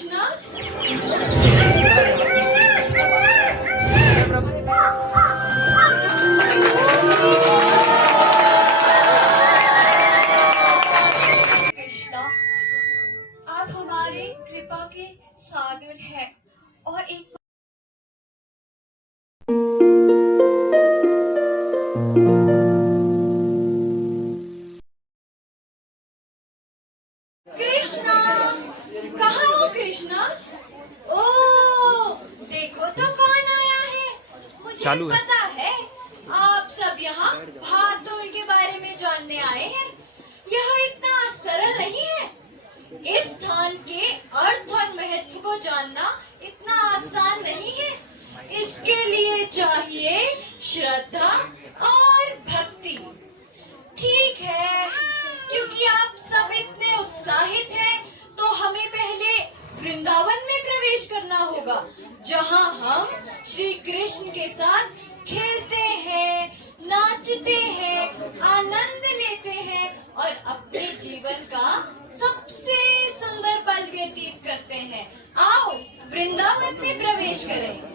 कृष्णा। कृष्णा, आप हमारे कृपा के सागर हैं और एक कृष्णा, कहाँ हो कृष्णा? ओ, देखो तो कौन आया है। मुझे पता है आप सब यहाँ भाग दौड़ के बारे में जानने आए हैं। यह इतना सरल नहीं है। इस स्थान के अर्थ और महत्व को जानना इतना आसान नहीं है। इसके लिए चाहिए श्रद्धा और भक्ति। ठीक है, क्योंकि आप सब इतने उत्साहित हैं, तो हमें पहले वृंदावन में प्रवेश करना होगा, जहां हम श्री कृष्ण के साथ खेलते हैं, नाचते हैं, आनंद लेते हैं और अपने जीवन का सबसे सुंदर पल व्यतीत करते हैं। आओ वृंदावन में प्रवेश करें।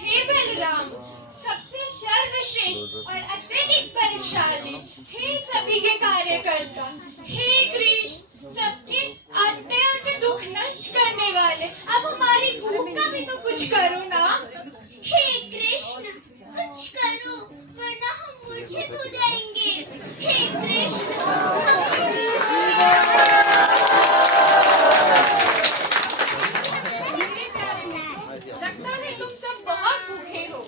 हे बलराम, सबसे सर्वश्रेष्ठ और अत्यधिक बलशाली, हे सभी के कार्यकर्ता, हे कृष्ण सबके आते आते दुख नष्ट करने वाले, अब हमारी भूख का भी तो कुछ करो ना। हे कृष्ण कुछ करो वरना हम मूर्छित हो जाएंगे। हे कृष्ण लगता है तुम सब बहुत भूखे हो।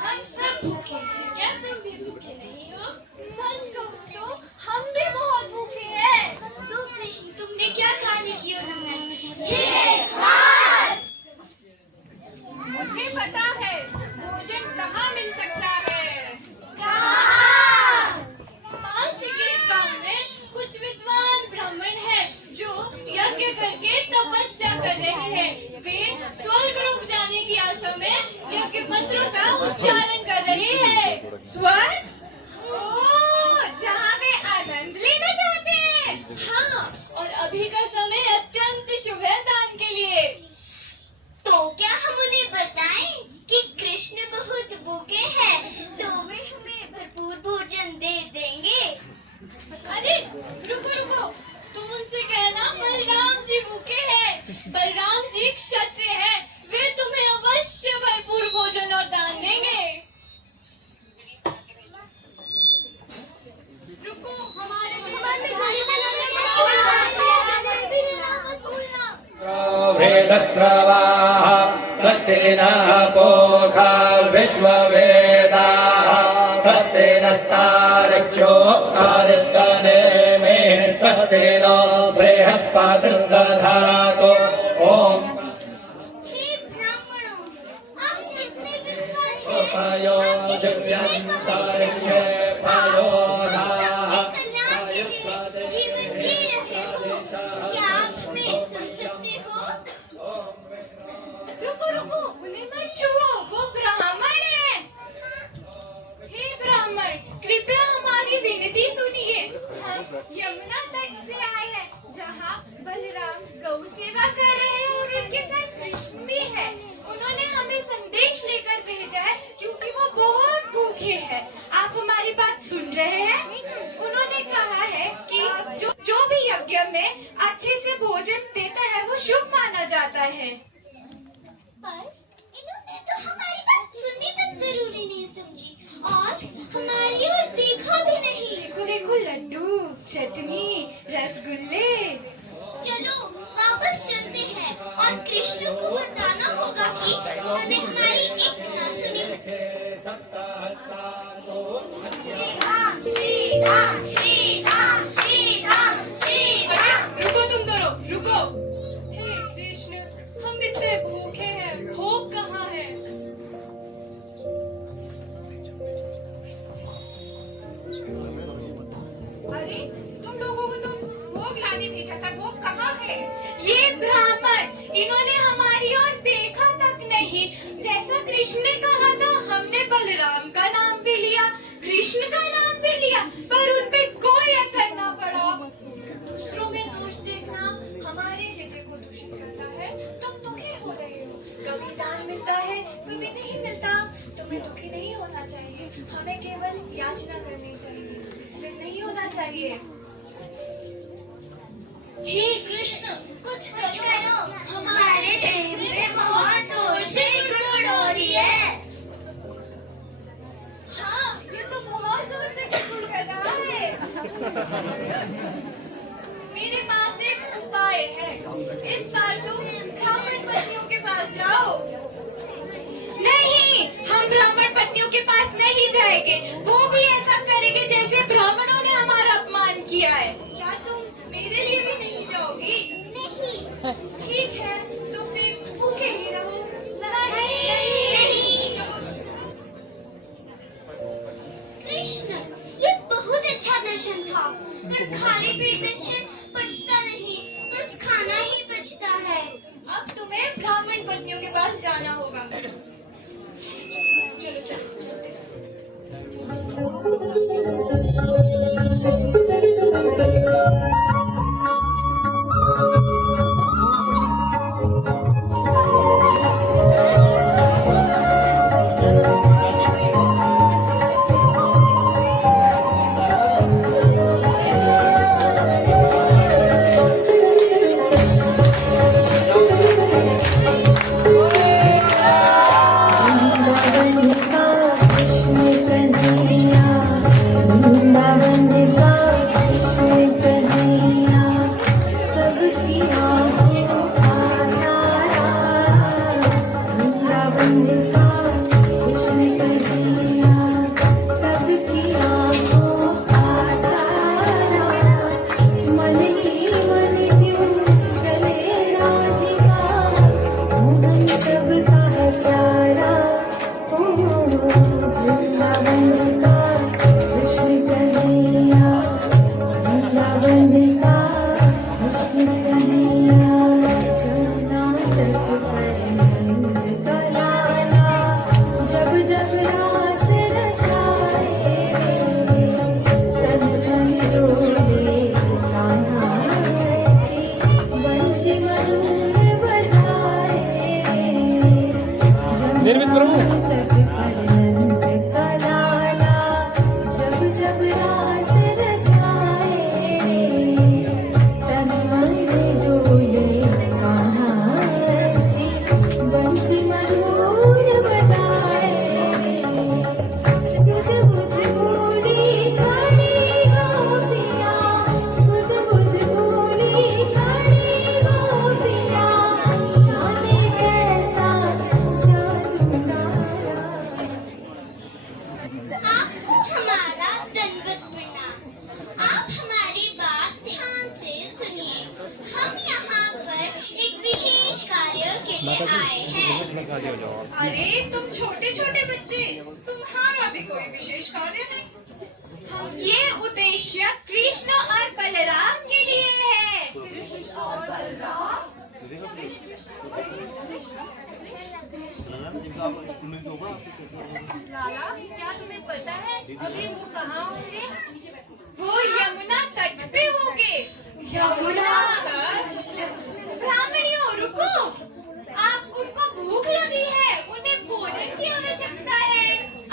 हम सब भूखे हैं, क्या तुम भी भूखे नहीं हो? सच कहूं तो हम भी बहुत भूखे हैं। तो कृष्ण तुमने क्या खाने की योजना बनाई? ये घास। मुझे पता है भोजन कहाँ मिल सकता है। कहाँ? पास के गांव में कुछ विद्वान ब्राह्मण हैं जो यज्ञ करके तपस्या कर रहे हैं। वे स्वर्ग लोक जाने की आशा में यज्ञ मंत्रों का उच्चारण कर रहे हैं। स्वर्ग? ओह, जहाँ वे आनंद लेना चाहते हैं। हाँ, और अभी का समय अत्यंत शुभ है दान के लिए। तो क्या हम उन्हें बताएं कि कृष्ण बहुत भूखे हैं तो वे हमें भरपूर भोजन दे देंगे? अरे रुको रुको, तुम उनसे कहना बलराम जी भूखे हैं। बलराम जी क्षत्रिय हैं, वे तुम्हें अवश्य भरपूर भोजन और दान देंगे। रुको, हमारे वेदश्रवाः स्वस्ति नः पूषा विश्ववेदाः स्वस्ति नस्तार्क्ष्यो अरिष्टनेमिः स्वस्ति नो बृहस्पतिर्दधातु ॐ हे ब्राह्मणों, आप कितने विद्वान हैं। पयो दिव्यन्तरिक्षे पयोधाः जीवन जी रहे हो, क्या आप हमें सुन सकते हो? रुको रुको, उन्हें मत छुओ, वो ब्राह्मण है। हे ब्राह्मण, कृपया हमारी विनती सुनिए। हम यमुना तट से आए हैं, जहाँ बलराम गौ सेवा कर रहे हैं और उनके साथ कृष्ण भी है। उन्होंने हमें संदेश लेकर भेजा है क्योंकि वो बहुत भूखे हैं। आप हमारी बात सुन रहे हैं? उन्होंने कहा है कि जो भी यज्ञ में अच्छे से भोजन देता है वो शुभ माना जाता है। पर इन्होंने तो हमारी बात सुननी तक जरूरी नहीं समझी और हमारी ओर देखा भी नहीं। देखो देखो, लड्डू, चटनी, रसगुल्ले। चलो वापस चलते हैं और कृष्ण को बताना होगा कि उन्होंने हमारी एक ना सुनी। श्री राम श्री राम श्री राम श्री राम। रुको तुम दोनों, रुको। हे कृष्ण, हम इतने भूखे हैं, भोग कहाँ है? अरे तुम लोगों को तो भोग लाने भेजा था, भोग कहाँ है? ये ब्राह्मण, इन्होंने हमारी ओर देखा तक नहीं। जैसा कृष्ण ने कहा था, हमने बलराम का नाम भी लिया, कृष्ण का नाम भी लिया, पर उन पे कोई असर ना पड़ा। दूसरों में दोष देखना हमारे हृदय को दूषित करता है। तुम दुखी हो रहे हो, कभी दान मिलता है, कभी नहीं मिलता। तुम्हें दुखी नहीं होना चाहिए, हमें केवल याचना करनी चाहिए, विचलित नहीं होना चाहिए। हे कृष्ण कुछ करो, हमारे देह में बहुत जोर से गुड़गुड़ हो रही है। हाँ, ये तो बहुत जोर से गुड़गुड़ कर रहा है। मेरे पास एक उपाय है। इस बार तुम ब्राह्मण पत्नियों के पास जाओ। नहीं, हम ब्राह्मण पत्नियों के पास नहीं जाएंगे। वो भी ऐसा करेंगे जैसे ब्राह्मणों ने हमारा अपमान किया है। क्या तुम मेरे लिए भी नहीं जाओगी? नहीं ठीक है, तो फिर भूखे ही रहो। नहीं। कृष्ण ये बहुत अच्छा दर्शन था, पर खाली पेट दर्शन पचता नहीं, बस खाना ही पचता है। अब तुम्हें ब्राह्मण पत्नियों के पास जाना होगा। चलो चलो चलते हैं। आपको हमारा दंडवत प्रणाम। आप हमारी बात ध्यान से सुनिए। हम यहाँ पर एक विशेष कार्य के लिए आए हैं। अरे तुम छोटे छोटे बच्चे, तुम्हारा भी कोई विशेष कार्य है? ये उद्देश्य कृष्ण और बलराम के लिए है। कृष्ण और बलराम? लाला, क्या तुम्हें पता है अभी वो कहाँ होंगे? वो यमुना तट पे होंगे। यमुना तट? ब्राह्मणियों रुको, आप उनको भूख लगी है, उन्हें भोजन की आवश्यकता है।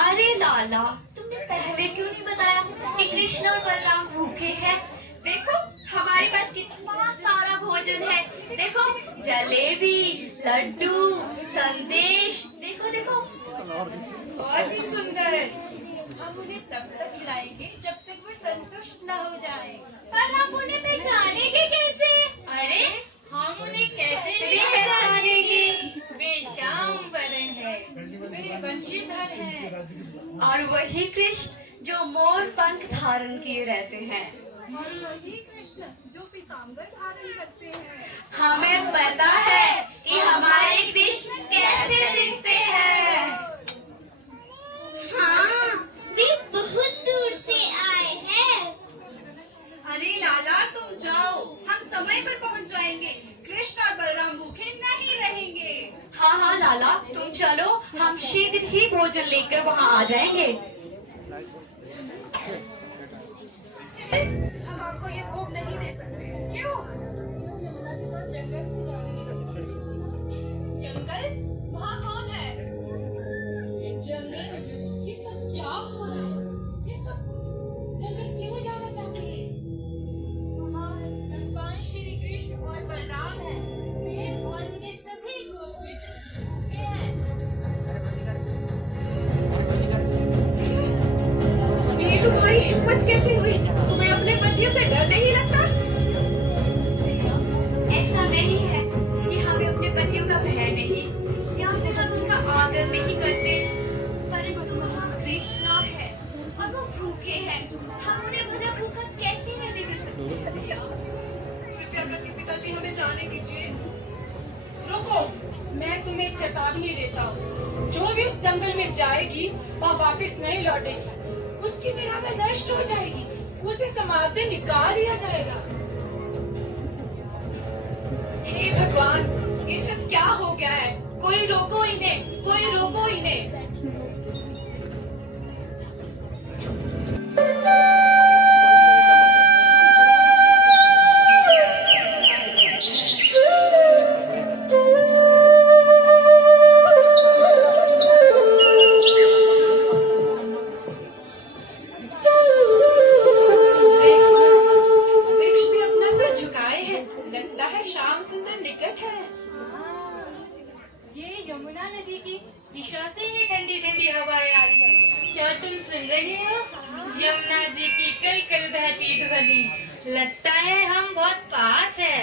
अरे लाला, तुमने पहले क्यों नहीं बताया कि कृष्ण और बलराम भूखे हैं? देखो हमारे पास कितना सारा भोजन है। देखो जलेबी, लड्डू, संदेश, देखो देखो बहुत ही सुंदर। हम उन्हें तब तक खिलाएंगे जब तक वो संतुष्ट न हो जाए। पर हम उन्हें पहचानेंगे कैसे? अरे हम उन्हें कैसे कैसे नहीं पहचानेंगे? वे श्याम वरण है। वे वंशीधर हैं। और वही कृष्ण जो मोर पंख धारण किए रहते हैं। और वही कृष्ण जो पीताम्बर धारण करते हैं। हमें पता है कि हमारे कृष्ण कैसे दिखते हैं। हाँ, वे बहुत दूर से आए हैं। अरे लाला तुम जाओ, हम समय पर पहुंच जाएंगे। कृष्ण और बलराम भूखे नहीं रहेंगे। हाँ हाँ लाला, तुम चलो, हम शीघ्र ही भोजन लेकर वहाँ आ जाएंगे। हम आपको ये भोग नहीं दे सकते। क्यों? जंगल? वहाँ कौन है? जंगल? ये सब क्या हो रहा है? ये सब जंगल क्यों जाना चाहते हैं? वहाँ भगवान श्री कृष्ण और बलराम हैं। वे और उनके सभी गोपमित्र भूखे हैं। ये तुम्हारी हिम्मत कैसे हुई? तुम्हें अपने पतियों से डर नहीं लगता? ऐसा नहीं है कि हमें अपने पतियों का भय नहीं या फिर हम उनका आदर नहीं करते, परंतु वहाँ कृष्ण है और वो भूखे हैं। हम उन्हें भला भूखा कैसे रहने दे सकते हैं? कृपया करके पिताजी हमें जाने दीजिए। रुको, मैं तुम्हें एक चेतावनी देता हूँ। जो भी उस जंगल में जाएगी वह वापस नहीं लौटेगी। उसकी विरासत नष्ट हो जाएगी, उसे समाज से निकाल दिया जाएगा। हे भगवान, ये सब क्या हो गया है? कोई रोको इन्हें, कोई रोको इन्हें। वृक्ष भी अपना सर झुकाए हैं। लगता है श्याम सुंदर निकट है। ये यमुना नदी की दिशा से ही ठंडी ठंडी हवाएं आ रही है। क्या तुम सुन रही हो? यमुना जी की कल कल बहती ध्वनि। लगता है हम बहुत पास है।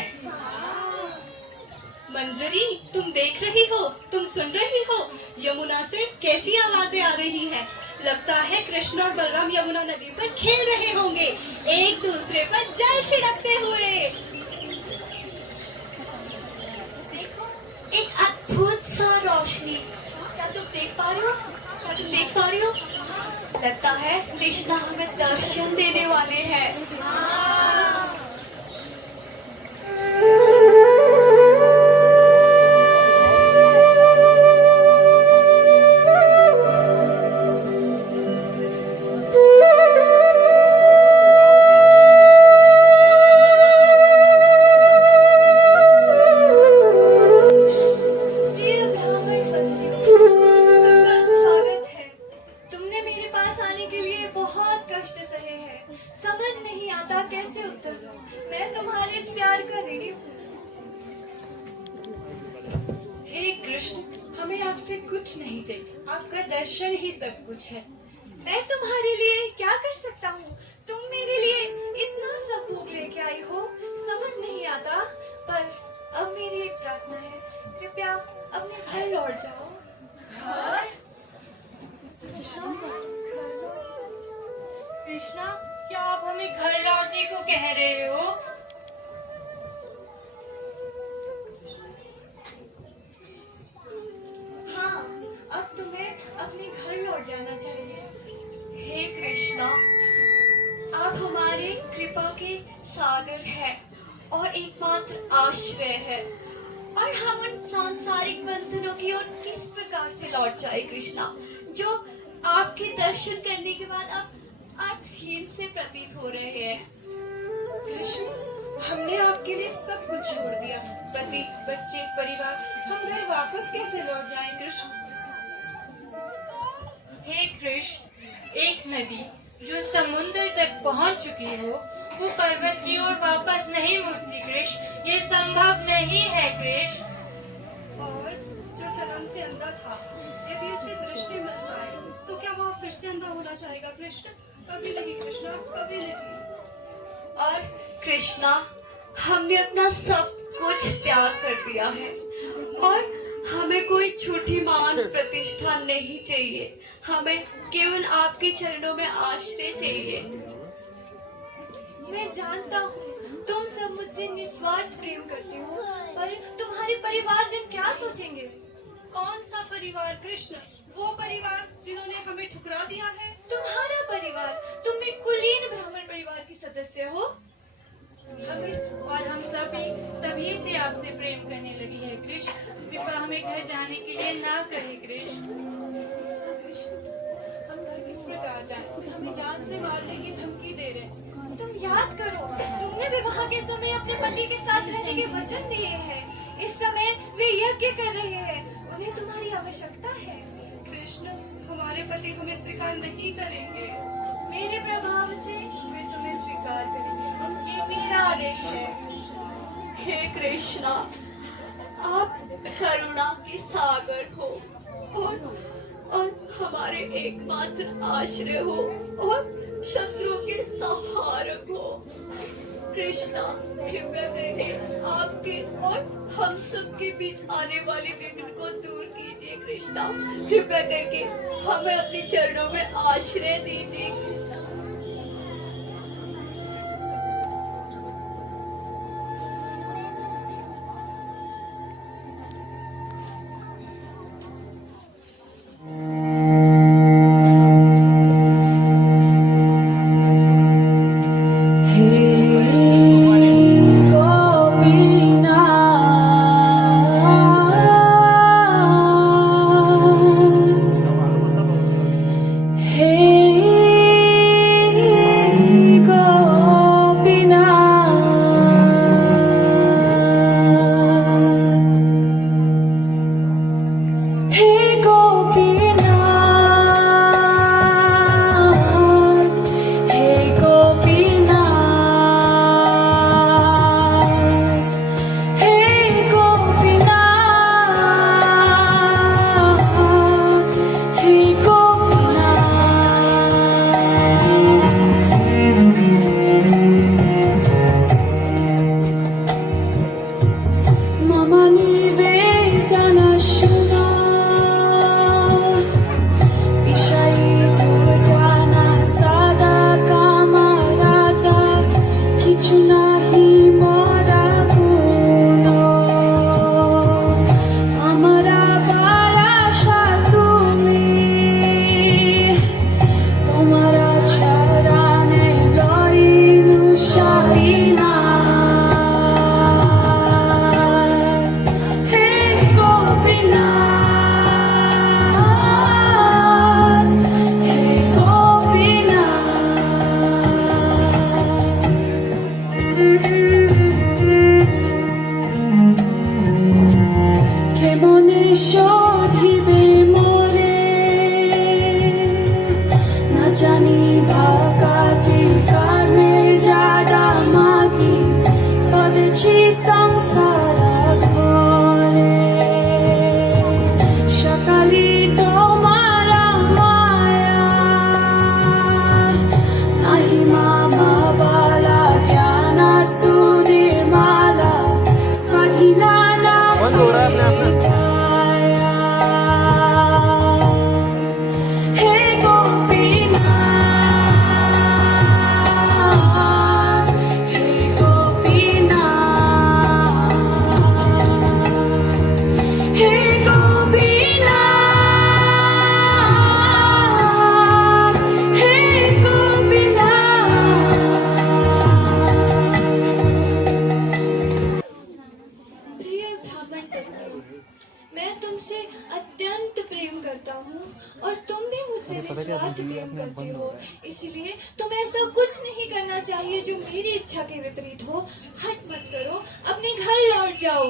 मंजरी, तुम देख रही हो? तुम सुन रही हो यमुना से कैसी आवाजें आ रही हैं? लगता है कृष्ण और बलराम यमुना नदी पर खेल रहे होंगे, एक दूसरे पर जल छिड़कते हुए। देखो, एक अद्भुत सा रोशनी। क्या तुम देख पा रहे हो? क्या तुम देख पा रही हो? लगता है कृष्णा हमें दर्शन देने वाले हैं। प्रिय ब्राह्मण पत्नियों, सबका स्वागत है। तुमने मेरे पास आने के लिए बहुत कष्ट सहे हैं। समझ नहीं आता कैसे उत्तर दूं। मैं तुम्हारे इस प्यार का ऋणी हूँ। हे कृष्ण, हमें आपसे कुछ नहीं चाहिए, आपका दर्शन ही सब कुछ है। मैं तुम्हारे लिए क्या कर सकता हूँ? तुम मेरे लिए इतना सब भोग लेके आई हो, समझ नहीं आता। पर अब मेरी एक प्रार्थना है, कृपया अपने घर लौट जाओ। कृष्णा, क्या आप हमें घर लौटने को कह रहे हो? हाँ, अब तुम्हें अपने घर लौट जाना चाहिए। हे कृष्णा, आप हमारे कृपा के सागर हैं और एकमात्र आश्रय है। और हम उन सांसारिक बंधनों की ओर किस प्रकार से लौट जाए कृष्णा, जो आपके दर्शन करने के बाद अब अर्थहीन से प्रतीत हो रहे हैं। कृष्ण, हमने आपके लिए सब कुछ छोड़ दिया, पति, बच्चे, परिवार। हम घर वापस कैसे लौट जाएं कृष्ण? हे कृष्ण, एक नदी जो समुद्र तक पहुंच चुकी हो वो पर्वत की ओर वापस नहीं मुड़ती कृष्ण, ये संभव नहीं है कृष्ण। और जो जन्म से अंधा था, यदि उसे दृष्टि मिल जाए तो क्या वह फिर से अंधा होना चाहेगा कृष्ण? कभी नहीं कृष्णा, कभी नहीं। और कृष्णा, हमने अपना सब कुछ त्याग कर दिया है और हमें कोई झूठी मान प्रतिष्ठा नहीं चाहिए। हमें केवल आपके चरणों में आश्रय चाहिए। मैं जानता हूँ तुम सब मुझसे निस्वार्थ प्रेम करते हो, पर तुम्हारे परिवारजन क्या सोचेंगे? कौन सा परिवार कृष्ण? वो परिवार जिन्होंने हमें ठुकरा दिया है। तुम्हारा परिवार, तुम एक कुलीन ब्राह्मण परिवार की सदस्य हो। और हम सभी तभी से आपसे प्रेम करने लगी है कृष्ण, कृपया हमें घर जाने के लिए ना कहे कृष्ण। हम घर किस प्रकार जाएं? हमें जान से मारने की धमकी दे रहे हैं। तुम याद करो, तुमने विवाह के समय अपने पति के साथ रहने के वचन दिए हैं। इस समय वे यज्ञ कर रहे हैं, उन्हें तुम्हारी आवश्यकता है। कृष्ण, हमारे पति हमें स्वीकार नहीं करेंगे। मेरे प्रभाव से वे तुम्हें स्वीकार करेंगे, ये मेरा आदेश है। हे कृष्णा, आप करुणा के सागर हो और हमारे एकमात्र आश्रय हो और शत्रुओं के सहारक हो। कृष्णा, कृपया करके आपके और हम सब के बीच आने वाले विघ्न को दूर कीजिए। कृष्णा, कृपया करके हमें अपने चरणों में आश्रय दीजिए। हे শোধিবে মোরে না জানি ভাকাতি কামে জাদা মাতি পদছি সংসার ঘরে সকালি তোমার মায়া নাহি মা বাবালা জ্ঞানা সুধীর মালা স্বাধীনা प्रिय ब्राह्मण पत्नियों, मैं तुमसे अत्यंत प्रेम करता हूँ और तुम भी मुझसे निस्वार्थ प्रेम करते हो। इसलिए तुम ऐसा कुछ नहीं करना चाहिए जो मेरी इच्छा के विपरीत हो। हट मत करो, अपने घर लौट जाओ।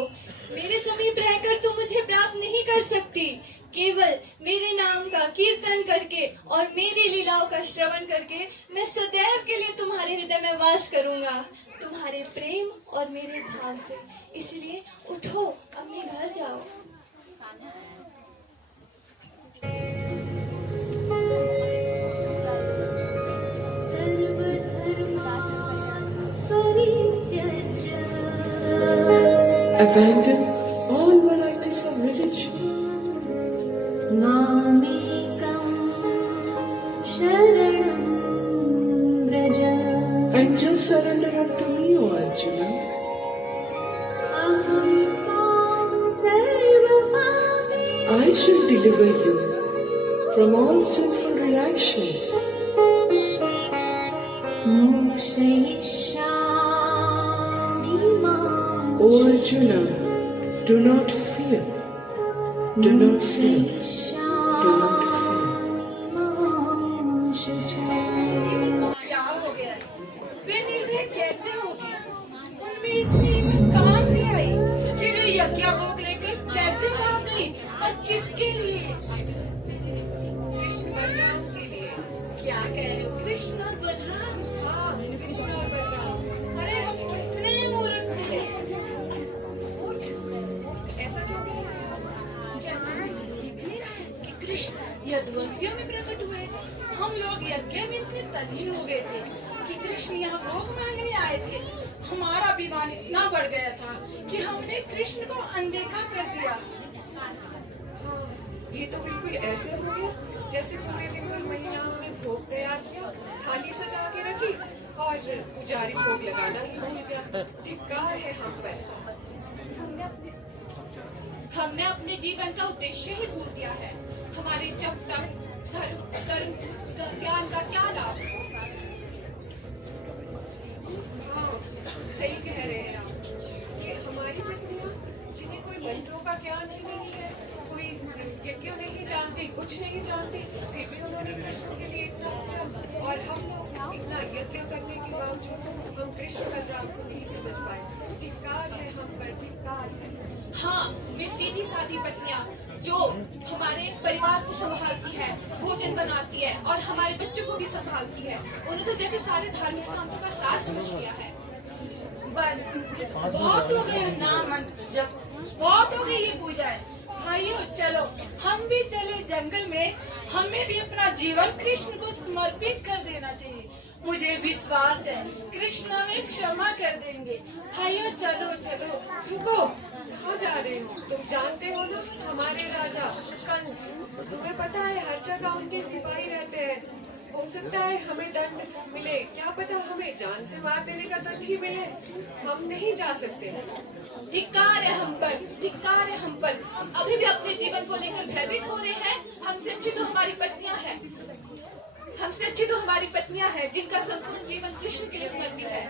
मेरे समीप रहकर तुम मुझे प्राप्त नहीं कर सकती। केवल मेरे नाम का कीर्तन करके और मेरी लीलाओं का श्रवण करके मैं सदैव के लिए तुम्हारे हृदय में वास करूंगा, तुम्हारे प्रेम और मेरे भाव से। इसलिए उठो, अपने घर जाओ। Abandon all varieties of religion and just surrender unto me, O Arjuna. I shall deliver you from all sinful reactions. O Arjuna, do not fear. Do not fear. Do not fear. क्या हो गया? वे निर्भय कैसे होगी? उनमें इतनी हिम्मत कहाँ से आई कि वे यज्ञाभोग लेकर कैसे भाग गई और किसके लिए? कृष्ण बलराम के लिए। क्या कह रहे हो? कृष्ण और बलराम? हाँ, कृष्ण और बलराम। अरे हम कितने मूर्ख थे। ऐसा क्यों कह रहे हो? क्या तुम्हें दिख नहीं रहा है कि कृष्ण यदुवंशियों में प्रकट हुए? हम लोग यज्ञ में इतने तल्लीन हो गए थे कि कृष्ण यहाँ भोग मांगने आए थे। हमारा अभिमान इतना बढ़ गया था कि हमने कृष्ण को अनदेखा कर दिया। हाँ, ये तो बिल्कुल ऐसे हो गया जैसे पूरे दिन भर महिलाओं ने भोग तैयार किया, थाली सजा के रखी और पुजारी भोग लगाना ही भूल गया। धिक्कार है हम पर। हमने अपने जीवन का उद्देश्य ही भूल दिया है। हमारे जब तक धर्म कर्म ज्ञान का क्या लाभ? हाँ, सही कह रहे हैं आप। ये हमारी पत्नियां जिन्हें कोई मंत्रों का ज्ञान ही नहीं है, कोई यज्ञ नहीं जानती, कुछ नहीं जानती, फिर भी उन्होंने कृष्ण के लिए इतना किया और हम लोग इतना यज्ञ करने के बावजूद हम कृष्ण बलराम को नहीं समझ पाए। धिक्कार है हम पर, धिक्कार है। हाँ, वे सीधी साधी पत्नियां जो हमारे परिवार को संभालती है, भोजन बनाती है और हमारे बच्चों को भी संभालती है, उन्हें तो जैसे सारे धार्मिक स्थानों का सार समझ लिया है। बस बहुत हो गए नाम मंत्र जब, बहुत हो गई ये पूजाएं। भाइयों चलो, हम भी चले जंगल में। हमें भी अपना जीवन कृष्ण को समर्पित कर देना चाहिए। मुझे विश्वास है कृष्ण हमें क्षमा कर देंगे। भाइयों चलो चलो। रुको, कहाँ जा रहे हो? तुम जानते हो ना हमारे राजा कंस, तुम्हें पता है हर जगह उनके सिपाही रहते हैं। हो सकता है हमें दंड मिले, क्या पता हमें जान से मार देने का दंड ही मिले। हम नहीं जा सकते। धिक्कार है हम पर, धिक्कार है हम पर। हम अभी भी अपने जीवन को लेकर भयभीत हो रहे हैं। हमसे अच्छी तो हमारी पत्नियां हैं, हमसे अच्छी तो हमारी पत्नियां हैं जिनका संपूर्ण जीवन कृष्ण के लिए समर्पित है।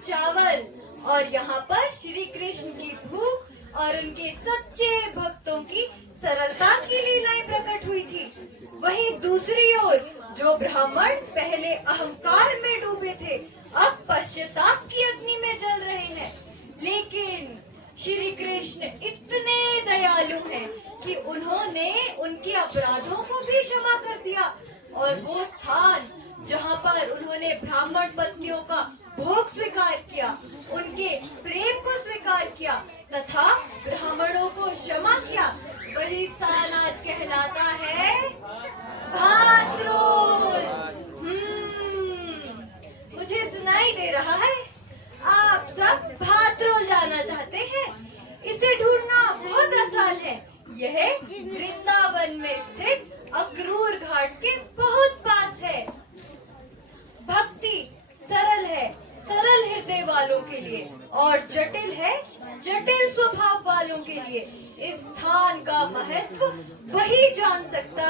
चावल। और यहाँ पर श्री कृष्ण की भूख और उनके सच्चे भक्तों की सरलता की लीलाएं प्रकट हुई थी। वहीं दूसरी ओर जो ब्राह्मण पहले अहंकार में डूबे थे, अब पश्चाताप की अग्नि में जल रहे हैं। लेकिन श्री कृष्ण इतने दयालु हैं कि उन्होंने उनके अपराधों को भी क्षमा कर दिया। और वो स्थान जहाँ पर उन्होंने ब्राह्मण पत्नियों का भोग स्वीकार किया, उनके प्रेम को स्वीकार किया तथा ब्राह्मणों को क्षमा किया, वही स्थान आज कहलाता है भात्रोल। मुझे सुनाई दे रहा है आप सब भात्रोल जाना चाहते हैं। इसे ढूंढना बहुत आसान है। यह वृंदावन में स्थित अक्रूर घाट के बहुत पास है। भक्ति सरल है, सरल हृदय वालों के लिए, और जटिल है, जटिल स्वभाव वालों के लिए। इस स्थान का महत्व वही जान सकता